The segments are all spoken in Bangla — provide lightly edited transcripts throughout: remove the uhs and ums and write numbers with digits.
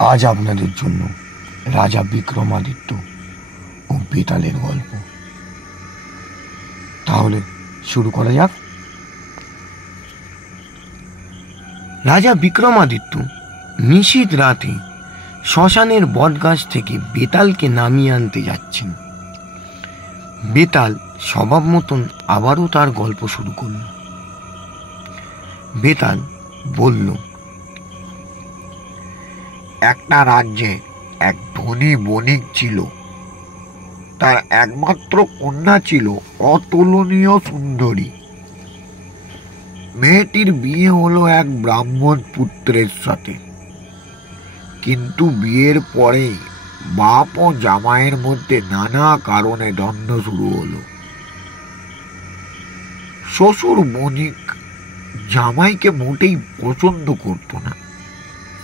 আজ আপনাদের জন্য রাজা বিক্রমাদিত্য ও বেতালের গল্প। তাহলে শুরু করা যাক। রাজা বিক্রমাদিত্য নিশীথ রাতে শ্মশানের বটগাছ থেকে বেতালকে নামিয়ে আনতে যাচ্ছেন। বেতাল স্বভাব মতন আবারও তার গল্প শুরু করল। বেতাল বলল, একটা রাজ্যে এক ধনী বণিক ছিল। তার একমাত্র কন্যা ছিল অতুলনীয় সুন্দরী। মেয়েটির বিয়ে হলো এক ব্রাহ্মণ পুত্রের সাথে, কিন্তু বিয়ের পরেই বাপ ও জামাইয়ের মধ্যে নানা কারণে দ্বন্দ্ব শুরু হলো। শ্বশুর বণিক জামাইকে মোটেই পছন্দ করত না।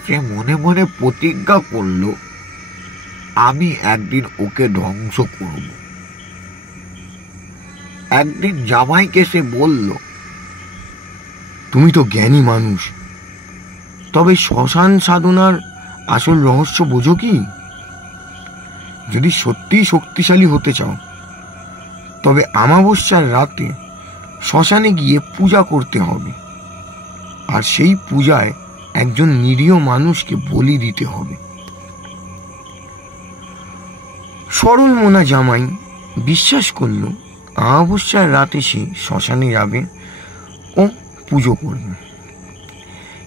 সে মনে মনে প্রতিজ্ঞা করল, আমি একদিন ওকে ধ্বংস করব। একদিন জামাইকে সে বলল, তুমি তো জ্ঞানী মানুষ, তবে শ্মশান সাধনার আসল রহস্য বোঝো কি? যদি সত্যিই শক্তিশালী হতে চাও, তবে অমাবস্যার রাতে শ্মশানে গিয়ে পূজা করতে হবে, আর সেই পূজায় একজন নিরীহ মানুষকে বলি দিতে হবে। সরল মনা জামাই বিশ্বাস করল অমাবস্যার রাতে সে শ্মশানে যাবে ও পুজো করবে।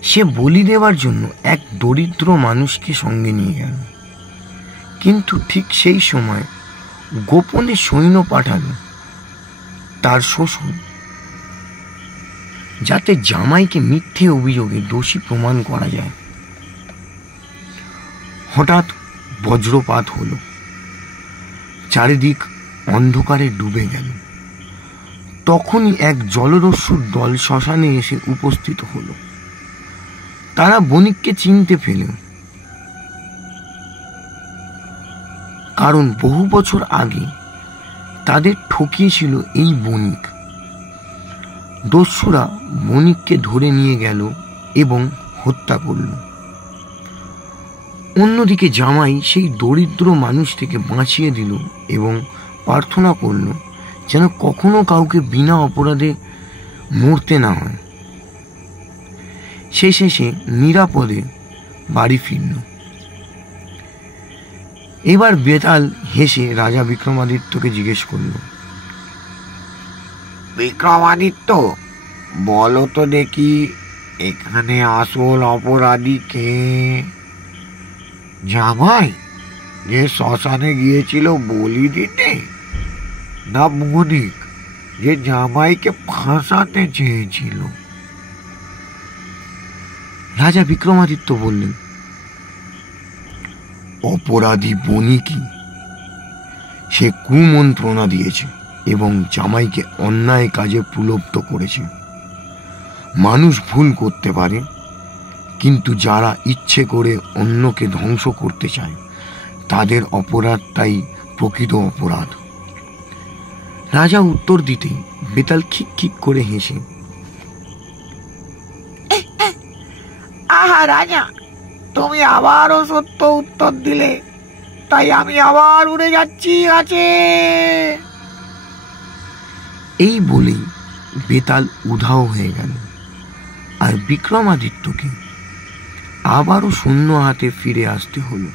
সে বলি দেওয়ার জন্য এক দরিদ্র মানুষকে সঙ্গে নিয়ে গেল। কিন্তু ঠিক সেই সময় গোপনে সৈন্য পাঠালো তার শ্বশুর, যাতে জামাইকে মিথ্যে অভিযোগে দোষী প্রমাণ করা যায়। হঠাৎ বজ্রপাত হলো, চারিদিক অন্ধকারে ডুবে গেল। তখনই এক জলদস্যুর দল শ্মশানে এসে উপস্থিত হলো। তারা বণিককে চিনতে পেল, কারণ বহু বছর আগে তাদের ঠকিয়েছিল এই বণিক। দস্যুরা বণিককে ধরে নিয়ে গেল এবং হত্যা করল। অন্যদিকে জামাই সেই দরিদ্র মানুষটিকে বাঁচিয়ে দিল এবং প্রার্থনা করল যেন কখনো কাউকে বিনা অপরাধে মরতে না হয়। শেষে সে নিরাপদে বাড়ি ফিরল। এবার বেতাল হেসে রাজা বিক্রমাদিত্যকে জিজ্ঞেস করল, বিক্রমাদিত্য, বলো তো দেখি, এখানে আসল অপরাধী কে? জামাই যে শ্মশানে গিয়েছিল বলি দিতে, না বণিক যে জামাইকে ফাঁসাতে চেয়েছিল? রাজা বিক্রমাদিত্য বললেন, অপরাধী বণিকই। সে কুমন্ত্রণা দিয়েছে এবং জামাইকে অন্যায় কাজে প্রলুব্ধ করেছে। মানুষ ভুল করতে পারে, কিন্তু যারা ইচ্ছে করে অন্যকে ধ্বংস করতে চায় তাদের অপরাধটাই প্রকৃত অপরাধ। রাজা উত্তর দিতে বেতাল খিক খিক করে হেসে, আহা রাজা, তুমি আবারও সত্য উত্তর দিলে, তাই আমি আবার উড়ে যাচ্ছি গাছে। এই বলেই বেতাল উধাও হয়ে গেল, আর বিক্রমাদিত্যকে আবারও শূন্য হাতে ফিরে আসতে হলো।